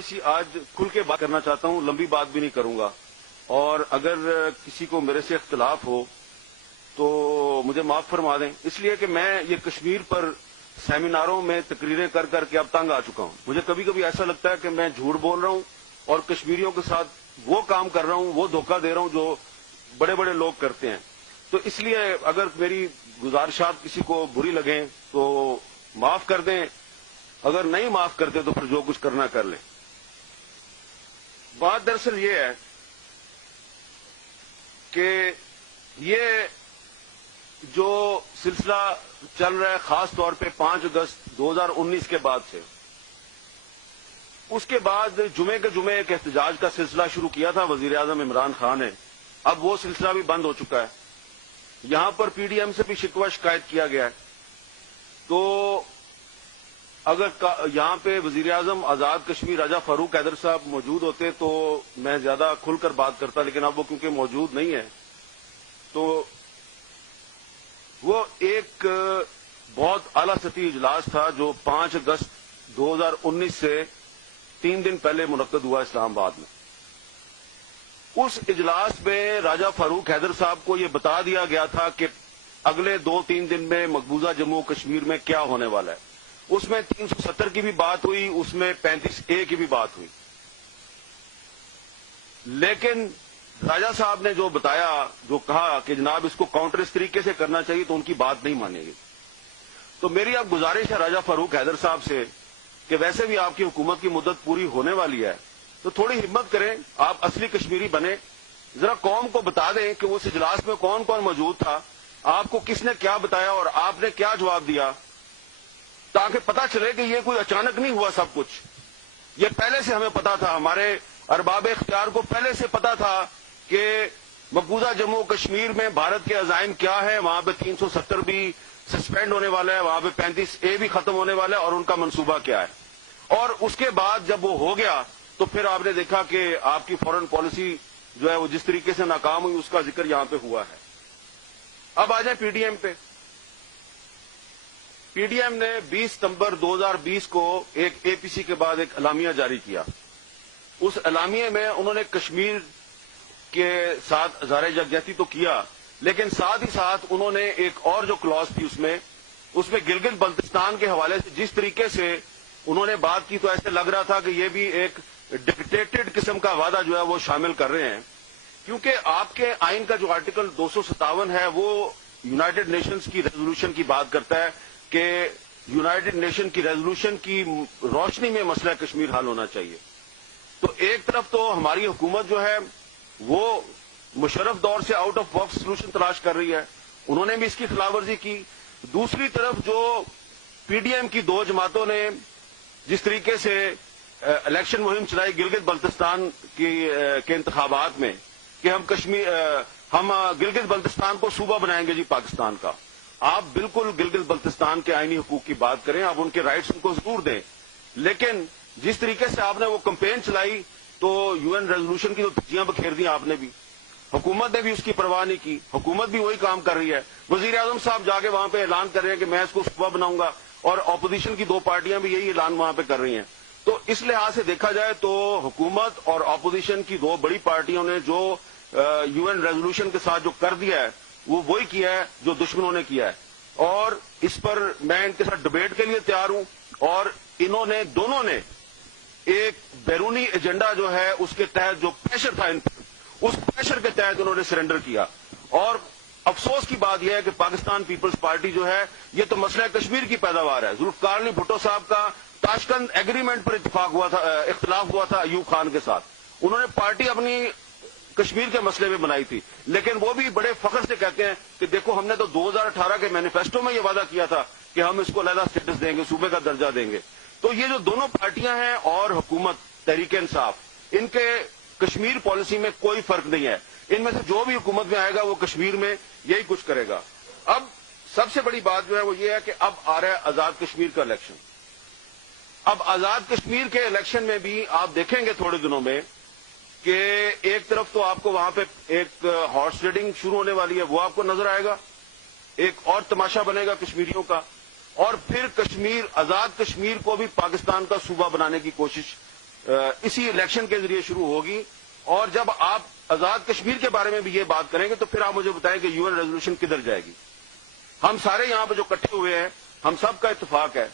تھوڑی سی آج کھل کے بات کرنا چاہتا ہوں, لمبی بات بھی نہیں کروں گا, اور اگر کسی کو میرے سے اختلاف ہو تو مجھے معاف فرما دیں, اس لیے کہ میں یہ کشمیر پر سیمیناروں میں تقریریں کر کر کے اب تنگ آ چکا ہوں. مجھے کبھی کبھی ایسا لگتا ہے کہ میں جھوٹ بول رہا ہوں اور کشمیریوں کے ساتھ وہ کام کر رہا ہوں, وہ دھوکہ دے رہا ہوں جو بڑے بڑے لوگ کرتے ہیں. تو اس لیے اگر میری گزارشات کسی کو بری لگیں تو معاف کر دیں, اگر نہیں معاف کرتے تو پھر جو کچھ کرنا کر لیں. بات دراصل یہ ہے کہ یہ جو سلسلہ چل رہا ہے خاص طور پہ 5 اگست 2019 کے بعد سے, اس کے بعد جمعے کے جمعے ایک احتجاج کا سلسلہ شروع کیا تھا وزیر اعظم عمران خان نے. اب وہ سلسلہ بھی بند ہو چکا ہے. یہاں پر پی ڈی ایم سے بھی شکوہ شکایت کیا گیا ہے. تو اگر یہاں پہ وزیر اعظم آزاد کشمیر راجہ فاروق حیدر صاحب موجود ہوتے تو میں زیادہ کھل کر بات کرتا, لیکن اب وہ کیونکہ موجود نہیں ہے تو وہ ایک بہت اعلیٰ سطحی اجلاس تھا جو 5 اگست 2019 سے 3 دن پہلے منعقد ہوا اسلام آباد میں. اس اجلاس میں راجہ فاروق حیدر صاحب کو یہ بتا دیا گیا تھا کہ اگلے 2-3 دن میں مقبوضہ جموں کشمیر میں کیا ہونے والا ہے. اس میں 370 کی بھی بات ہوئی, اس میں 35A کی بھی بات ہوئی, لیکن راجہ صاحب نے جو بتایا, جو کہا کہ جناب اس کو کاؤنٹر اس طریقے سے کرنا چاہیے, تو ان کی بات نہیں مانے گی. تو میری اب گزارش ہے راجہ فاروق حیدر صاحب سے کہ ویسے بھی آپ کی حکومت کی مدت پوری ہونے والی ہے, تو تھوڑی ہمت کریں, آپ اصلی کشمیری بنے, ذرا قوم کو بتا دیں کہ اس اجلاس میں کون کون موجود تھا, آپ کو کس نے کیا بتایا اور آپ نے کیا جواب دیا, تاکہ پتہ چلے کہ یہ کوئی اچانک نہیں ہوا سب کچھ. یہ پہلے سے ہمیں پتا تھا, ہمارے ارباب اختیار کو پہلے سے پتا تھا کہ مقبوضہ جموں کشمیر میں بھارت کے عزائم کیا ہے, وہاں پہ 370 بھی سسپینڈ ہونے والا ہے, وہاں پہ 35A بھی ختم ہونے والا ہے, اور ان کا منصوبہ کیا ہے. اور اس کے بعد جب وہ ہو گیا تو پھر آپ نے دیکھا کہ آپ کی فورن پالیسی جو ہے وہ جس طریقے سے ناکام ہوئی, اس کا ذکر یہاں پہ ہوا ہے. اب آ جائیں پی ڈی ایم پہ. پی ڈی ایم نے 20 ستمبر 2020 کو ایک اے پی سی کے بعد ایک اعلامیہ جاری کیا. اس اعلامیے میں انہوں نے کشمیر کے ساتھ اظہار یکجہتی تو کیا, لیکن ساتھ ہی ساتھ انہوں نے ایک اور جو کلاس تھی اس میں گلگت بلتستان کے حوالے سے جس طریقے سے انہوں نے بات کی, تو ایسے لگ رہا تھا کہ یہ بھی ایک ڈکٹیٹڈ قسم کا وعدہ جو ہے وہ شامل کر رہے ہیں. کیونکہ آپ کے آئین کا جو آرٹیکل 257 ہے وہ یونائیٹڈ نیشنز کی ریزولوشن کی بات کرتا ہے کہ یونائیٹڈ نیشن کی ریزولوشن کی روشنی میں مسئلہ کشمیر حل ہونا چاہیے. تو ایک طرف تو ہماری حکومت جو ہے وہ مشرف دور سے آؤٹ آف باکس سولوشن تلاش کر رہی ہے, انہوں نے بھی اس کی خلاف ورزی کی. دوسری طرف جو پی ڈی ایم کی 2 جماعتوں نے جس طریقے سے الیکشن مہم چلائی گلگت بلتستان کے انتخابات میں کہ ہم گلگت بلتستان کو صوبہ بنائیں گے جی پاکستان کا. آپ بالکل گلگت بلتستان کے آئینی حقوق کی بات کریں, آپ ان کے رائٹس ان کو ضرور دیں, لیکن جس طریقے سے آپ نے وہ کمپین چلائی تو یو این ریزولوشن کی جو دھجیاں بکھیر دی آپ نے بھی, حکومت نے بھی اس کی پرواہ نہیں کی. حکومت بھی وہی کام کر رہی ہے. وزیر اعظم صاحب جا کے وہاں پہ اعلان کر رہے ہیں کہ میں اس کو صوبہ بناؤں گا, اور اپوزیشن کی 2 پارٹیاں بھی یہی اعلان وہاں پہ کر رہی ہیں. تو اس لحاظ سے دیکھا جائے تو حکومت اور اپوزیشن کی 2 بڑی پارٹیوں نے جو یو این ریزولوشن کے ساتھ جو کر دیا ہے وہ وہی کیا ہے جو دشمنوں نے کیا ہے, اور اس پر میں ان کے ساتھ ڈبیٹ کے لیے تیار ہوں. اور انہوں نے دونوں نے ایک بیرونی ایجنڈا جو ہے اس کے تحت جو پریشر تھا ان پر, اس پریشر کے تحت انہوں نے سرنڈر کیا. اور افسوس کی بات یہ ہے کہ پاکستان پیپلز پارٹی جو ہے یہ تو مسئلہ کشمیر کی پیداوار ہے. ذوالفقار علی بھٹو صاحب کا تاشکند ایگریمنٹ پر اختلاف ہوا تھا ایوب خان کے ساتھ, انہوں نے پارٹی اپنی کشمیر کے مسئلے میں بنائی تھی, لیکن وہ بھی بڑے فخر سے کہتے ہیں کہ دیکھو ہم نے تو 2018 کے مینیفیسٹو میں یہ وعدہ کیا تھا کہ ہم اس کو علیحدہ اسٹیٹس دیں گے, صوبے کا درجہ دیں گے. تو یہ جو دونوں پارٹیاں ہیں اور حکومت تحریک انصاف, ان کے کشمیر پالیسی میں کوئی فرق نہیں ہے. ان میں سے جو بھی حکومت میں آئے گا وہ کشمیر میں یہی کچھ کرے گا. اب سب سے بڑی بات جو ہے وہ یہ ہے کہ اب آ رہا ہے آزاد کشمیر کا الیکشن. اب آزاد کشمیر کے الیکشن میں بھی آپ دیکھیں گے تھوڑے دنوں میں کہ ایک طرف تو آپ کو وہاں پہ ایک ہارس ریڈنگ شروع ہونے والی ہے, وہ آپ کو نظر آئے گا, ایک اور تماشا بنے گا کشمیریوں کا, اور پھر آزاد کشمیر کو بھی پاکستان کا صوبہ بنانے کی کوشش اسی الیکشن کے ذریعے شروع ہوگی. اور جب آپ آزاد کشمیر کے بارے میں بھی یہ بات کریں گے تو پھر آپ مجھے بتائیں کہ یو این ریزولوشن کدھر جائے گی. ہم سارے یہاں پہ جو اکٹھے ہوئے ہیں, ہم سب کا اتفاق ہے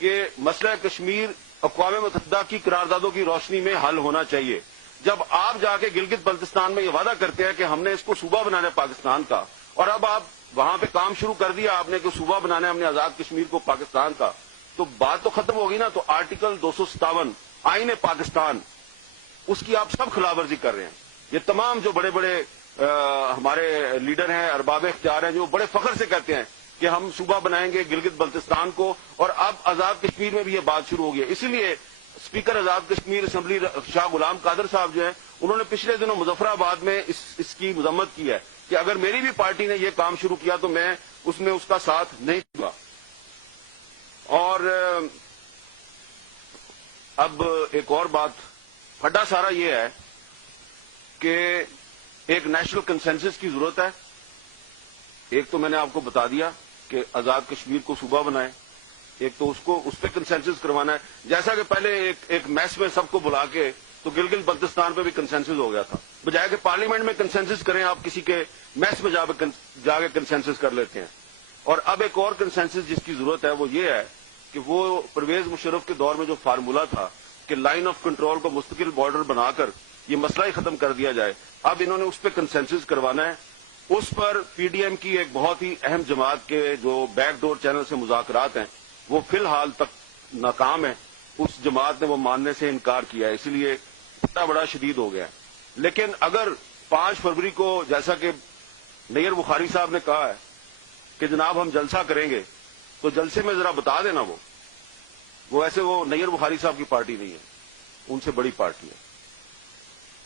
کہ مسئلہ کشمیر اقوام متحدہ کی قراردادوں کی روشنی میں حل ہونا چاہیے. جب آپ جا کے گلگت بلتستان میں یہ وعدہ کرتے ہیں کہ ہم نے اس کو صوبہ بنانا ہے پاکستان کا, اور اب آپ وہاں پہ کام شروع کر دیا آپ نے کہ صوبہ بنانا ہے ہم نے آزاد کشمیر کو پاکستان کا, تو بات تو ختم ہوگی نا. تو آرٹیکل 257 آئین پاکستان, اس کی آپ سب خلاف ورزی کر رہے ہیں. یہ تمام جو بڑے بڑے ہمارے لیڈر ہیں, ارباب اختیار ہیں, جو بڑے فخر سے کہتے ہیں کہ ہم صوبہ بنائیں گے گلگت بلتستان کو, اور اب آزاد کشمیر میں بھی یہ بات شروع ہو گئی ہے. اسی لیے اسپیکر آزاد کشمیر اسمبلی شاہ غلام قادر صاحب جو ہیں, انہوں نے پچھلے دنوں مظفر آباد میں اس کی مذمت کی ہے کہ اگر میری بھی پارٹی نے یہ کام شروع کیا تو میں اس کا ساتھ نہیں دوں گا. اور اب ایک اور بات, پھڈا سارا یہ ہے کہ ایک نیشنل کنسنسس کی ضرورت ہے. ایک تو میں نے آپ کو بتا دیا کہ آزاد کشمیر کو صوبہ بنائیں, ایک تو اس پہ کنسنسس کروانا ہے. جیسا کہ پہلے ایک میس میں سب کو بلا کے تو گلگت بلتستان پہ بھی کنسنسس ہو گیا تھا, بجائے کہ پارلیمنٹ میں کنسنسس کریں آپ کسی کے میس میں جا کے کنسنسس کر لیتے ہیں. اور اب ایک اور کنسنسس جس کی ضرورت ہے وہ یہ ہے کہ وہ پرویز مشرف کے دور میں جو فارمولا تھا کہ لائن آف کنٹرول کو مستقل بارڈر بنا کر یہ مسئلہ ہی ختم کر دیا جائے, اب انہوں نے اس پہ کنسنسس کروانا ہے. اس پر پی ڈی ایم کی ایک بہت ہی اہم جماعت کے جو بیک ڈور چینل سے مذاکرات ہیں وہ فی الحال تک ناکام ہیں. اس جماعت نے وہ ماننے سے انکار کیا ہے, اسی لیے اتنا بڑا شدید ہو گیا ہے. لیکن اگر 5 فروری کو جیسا کہ نیر بخاری صاحب نے کہا ہے کہ جناب ہم جلسہ کریں گے, تو جلسے میں ذرا بتا دینا وہ ایسے وہ نیر بخاری صاحب کی پارٹی نہیں ہے, ان سے بڑی پارٹی ہے.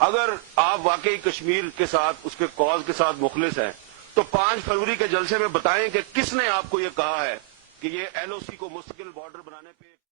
اگر آپ واقعی کشمیر کے ساتھ اس کے کاز کے ساتھ مخلص ہیں تو 5 فروری کے جلسے میں بتائیں کہ کس نے آپ کو یہ کہا ہے کہ یہ ایل او سی کو مستقل بارڈر بنانے پہ